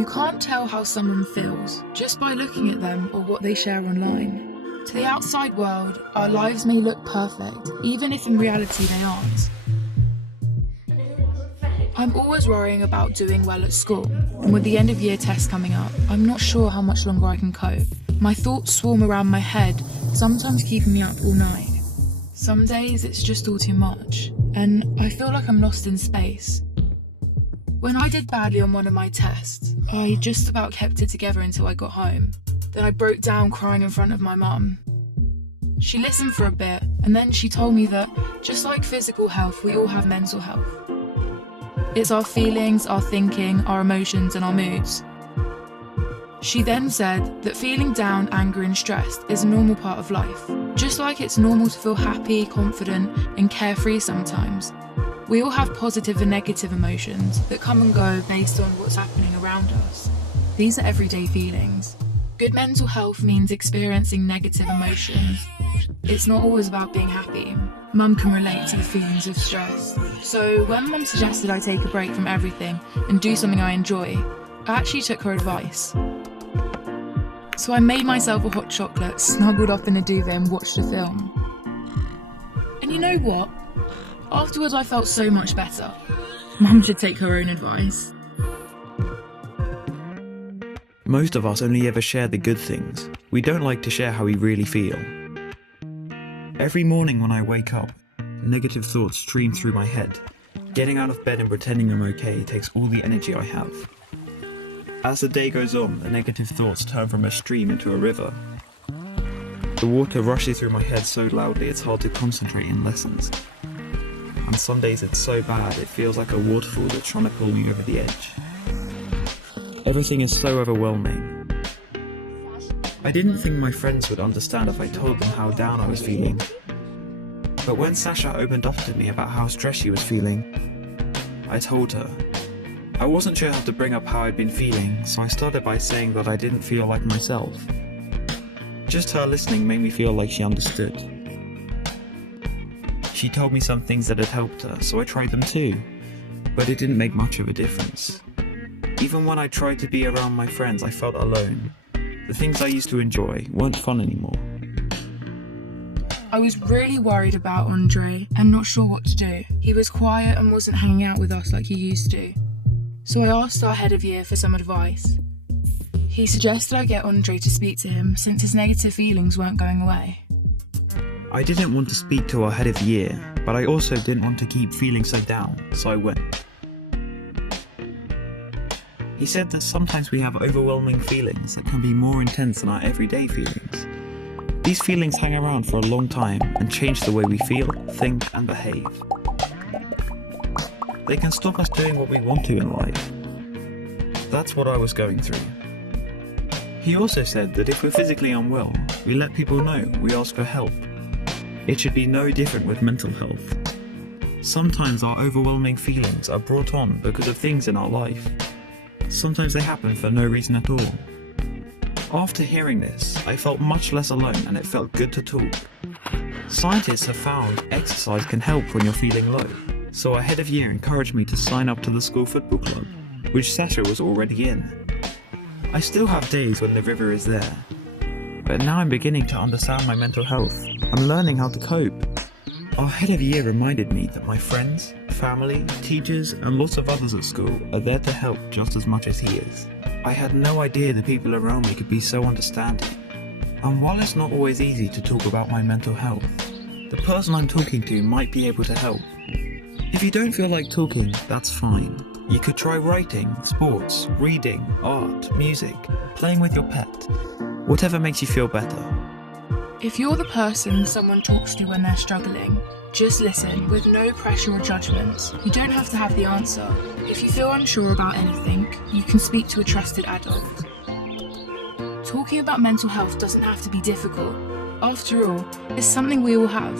You can't tell how someone feels just by looking at them or what they share online. To the outside world, our lives may look perfect, even if in reality they aren't. I'm always worrying about doing well at school, and with the end of year test coming up, I'm not sure how much longer I can cope. My thoughts swarm around my head, sometimes keeping me up all night. Some days it's just all too much, and I feel like I'm lost in space. When I did badly on one of my tests, I just about kept it together until I got home. Then I broke down crying in front of my mum. She listened for a bit, and then she told me that, just like physical health, we all have mental health. It's our feelings, our thinking, our emotions, and our moods. She then said that feeling down, angry, and stressed is a normal part of life. Just like it's normal to feel happy, confident, and carefree sometimes. We all have positive and negative emotions that come and go based on what's happening around us. These are everyday feelings. Good mental health means experiencing negative emotions. It's not always about being happy. Mum can relate to the feelings of stress. So when Mum suggested I take a break from everything and do something I enjoy, I actually took her advice. So I made myself a hot chocolate, snuggled up in a duvet and watched a film. And you know what? Afterwards I felt so much better. Mum should take her own advice. Most of us only ever share the good things. We don't like to share how we really feel. Every morning when I wake up, negative thoughts stream through my head. Getting out of bed and pretending I'm okay takes all the energy I have. As the day goes on, the negative thoughts turn from a stream into a river. The water rushes through my head so loudly it's hard to concentrate in lessons. And some days it's so bad it feels like a waterfall that's trying to pull me over the edge. Everything is so overwhelming. I didn't think my friends would understand if I told them how down I was feeling. But when Sasha opened up to me about how stressed she was feeling, I told her. I wasn't sure how to bring up how I'd been feeling, so I started by saying that I didn't feel like myself. Just her listening made me feel like she understood. She told me some things that had helped her, so I tried them too, but it didn't make much of a difference. Even when I tried to be around my friends, I felt alone. The things I used to enjoy weren't fun anymore. I was really worried about Andre and not sure what to do. He was quiet and wasn't hanging out with us like he used to. So I asked our head of year for some advice. He suggested I get Andre to speak to him since his negative feelings weren't going away. I didn't want to speak to our head of year, but I also didn't want to keep feeling so down, so I went. He said that sometimes we have overwhelming feelings that can be more intense than our everyday feelings. These feelings hang around for a long time and change the way we feel, think, and behave. They can stop us doing what we want to in life. That's what I was going through. He also said that if we're physically unwell, we let people know, we ask for help. It should be no different with mental health. Sometimes our overwhelming feelings are brought on because of things in our life. Sometimes they happen for no reason at all. After hearing this, I felt much less alone and it felt good to talk. Scientists have found exercise can help when you're feeling low, so our head of year encouraged me to sign up to the school football club, which Sasha was already in. I still have days when the river is there, but now I'm beginning to understand my mental health. I'm learning how to cope. Our head of year reminded me that my friends, family, teachers, and lots of others at school are there to help just as much as he is. I had no idea the people around me could be so understanding. And while it's not always easy to talk about my mental health, the person I'm talking to might be able to help. If you don't feel like talking, that's fine. You could try writing, sports, reading, art, music, playing with your pet, whatever makes you feel better. If you're the person someone talks to when they're struggling, just listen with no pressure or judgments. You don't have to have the answer. If you feel unsure about anything, you can speak to a trusted adult. Talking about mental health doesn't have to be difficult. After all, it's something we all have.